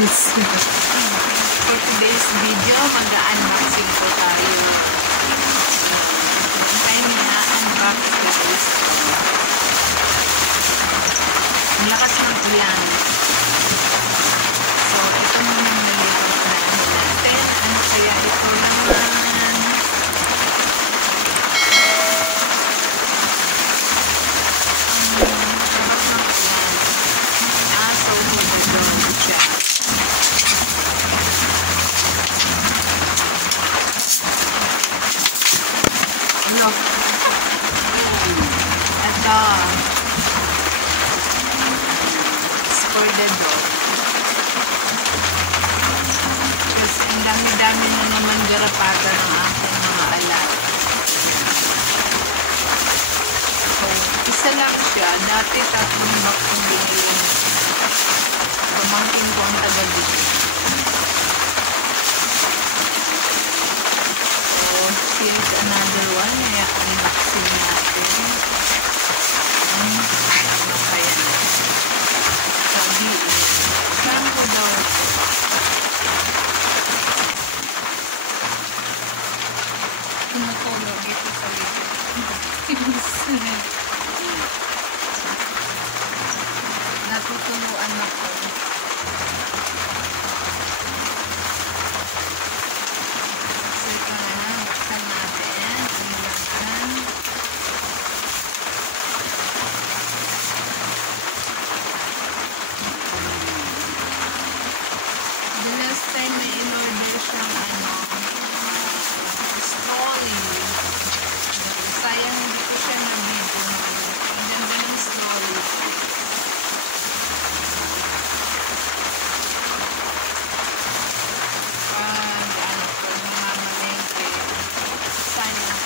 guys. For today's video, mag-unboxing po tayo. Tayo na-unbox guys. Ang lakas ng ulan. So, ito muna nalito natin. Ano kaya ito naman? Look. Ito. It's for the dog. Kasi ang dami-dami na naman garapata ng aking mga alaga. So, isa lang siya. Dati tatlong box yung binili. Pamangkin ko ang taga-dito. Here's another one. Kaya unboxing natin. Ano kaya? Sabi, shampoo daw ito. Tinutulog ito sa likod. Natutuluan ako. The last time na in-order siyang Stolly. Sayang hindi ko siya na-video. Ang ganda ng Stolly. Pag namamalengke, sayang.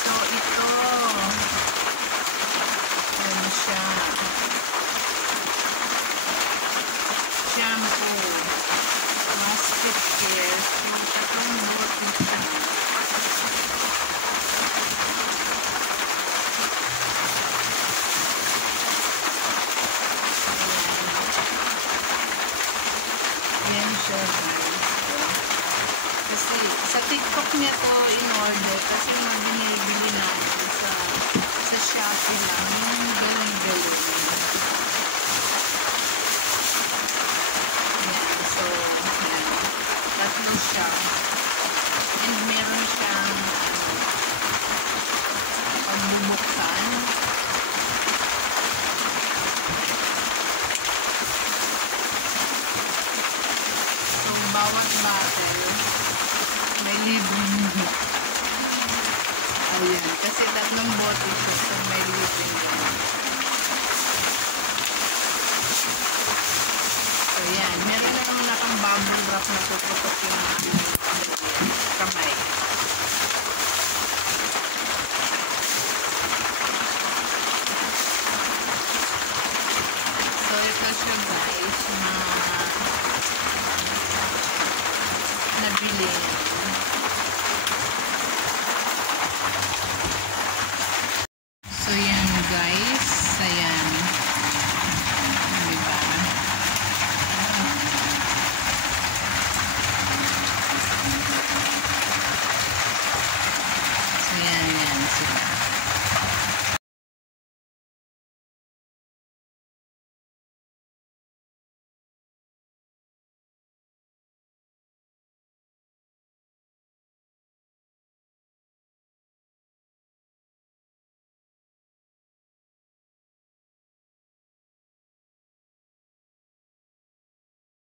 So, ito. Ano siya? Shampoo, Mastic Care, yung tatlong bote siya. Ayan siya guys. Kasi sa TikTok niya to in-order kasi binibili natin sa Shopee lang. Yung galon-galon. Tatlo siya. And meron siyang pagbubuksan. So, bawat bottle may libreng mo. Ayan. Kasi tatlong bote siya. So, may libreng mo. So, yan. Meron na naman nakang bubble wrap na tututok yung